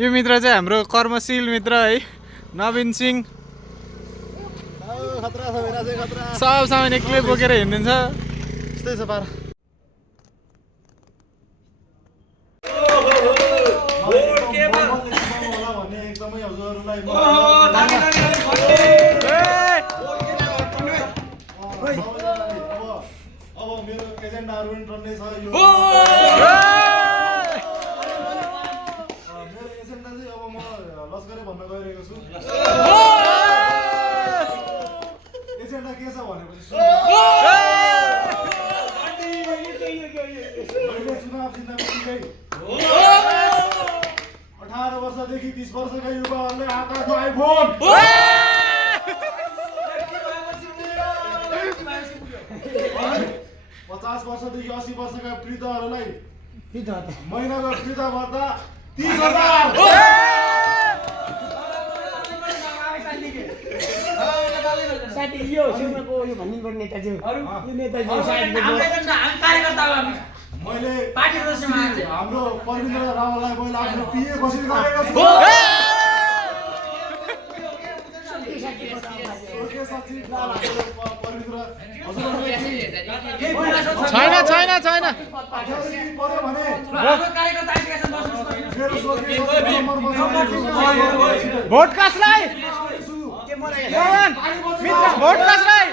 यो मित्र चाहिँ हाम्रो कर्मशील मित्र है नवीन सिंह सब सामान एक्लै बोकेर हिँडिदिन्छ यस्तै छ पारा अब मेरो एजेन्डाहरु पनि टन्नै छ यो मेरो एजेन्डा चाहिँ अब म लस्करै भन्न गइरहेको छु एजेन्डा के छ भनेपछि चुनाव जित्न बित्तिकै 18 वर्षदेखि 30 वर्षका युवाहरूले हात हातमा आइफोन 50 वर्षदेखि 80 वर्षका वृद्धहरूलाई महिनाको वृद्ध भत्ता 30,000 यो सिमको यो भन्नु नेताजी यो नेताजी मैले हाम्रो परविन्द्र रावललाई मैले आफ्नो पिए घोषित गरेको छु छैन छैन छैन भोट कसलाई मित्र भोट कसलाई